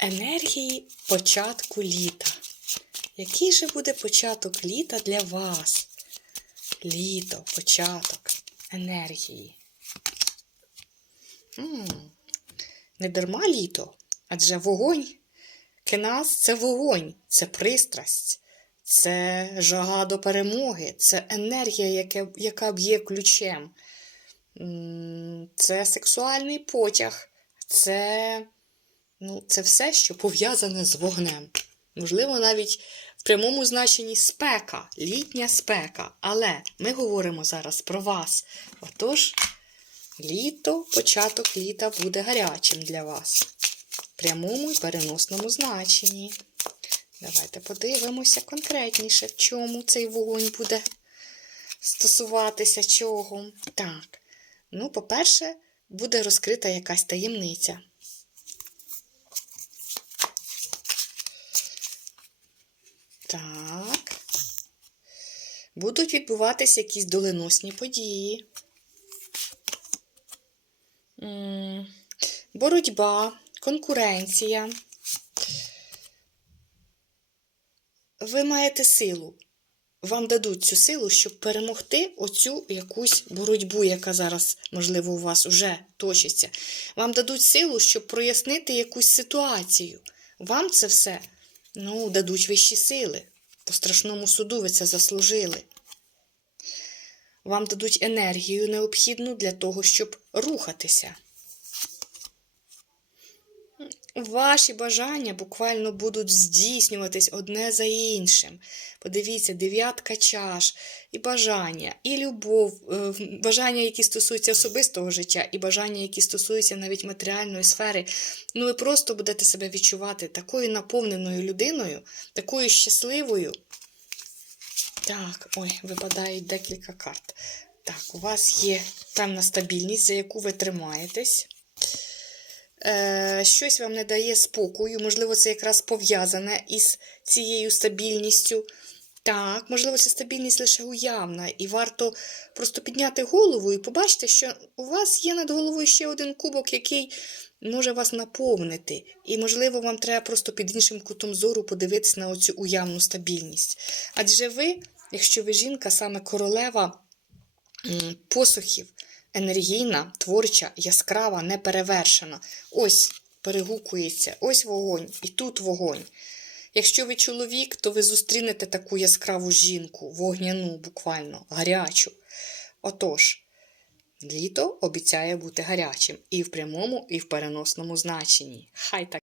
енергії початку літа. Який же буде початок літа для вас? Літо, початок енергії. м Не дарма літо, адже вогонь. Кенас це вогонь, це пристрасть, це жага до перемоги, це енергія, яка, яка б'є ключем. М, Це сексуальний потяг, це, ну, це все, що пов'язане з вогнем. Можливо, навіть в прямому значенні спека, літня спека. Але ми говоримо зараз про вас. Отож, літо, початок літа буде гарячим для вас. В прямому і переносному значенні. Давайте подивимося конкретніше, в чому цей вогонь буде стосуватися чого. Так. Ну, по-перше, буде розкрита якась таємниця. Так. Будуть відбуватися якісь доленосні події. Боротьба, конкуренція. Ви маєте силу. Вам дадуть цю силу, щоб перемогти оцю якусь боротьбу, яка зараз, можливо, у вас вже точиться. Вам дадуть силу, щоб прояснити якусь ситуацію. Вам це все ну, дадуть вищі сили. По страшному суду ви це заслужили. Вам дадуть енергію необхідну для того, щоб рухатися. Ваші бажання буквально будуть здійснюватись одне за іншим. Подивіться, дев'ятка чаш, і бажання, і любов, е, бажання, які стосуються особистого життя, і бажання, які стосуються навіть матеріальної сфери. Ну, ви просто будете себе відчувати такою наповненою людиною, такою щасливою. Так, ой, випадають декілька карт. Так, у вас є певна стабільність, за яку ви тримаєтесь щось вам не дає спокою, можливо, це якраз пов'язане із цією стабільністю. Так, можливо, ця стабільність лише уявна, і варто просто підняти голову і побачити, що у вас є над головою ще один кубок, який може вас наповнити. І, можливо, вам треба просто під іншим кутом зору подивитися на оцю уявну стабільність. Адже ви, якщо ви жінка, саме королева посухів, енергійна, творча, яскрава, неперевершена. Ось перегукується, ось вогонь, і тут вогонь. Якщо ви чоловік, то ви зустрінете таку яскраву жінку, вогняну, буквально, гарячу. Отож, літо обіцяє бути гарячим і в прямому, і в переносному значенні. Хай так.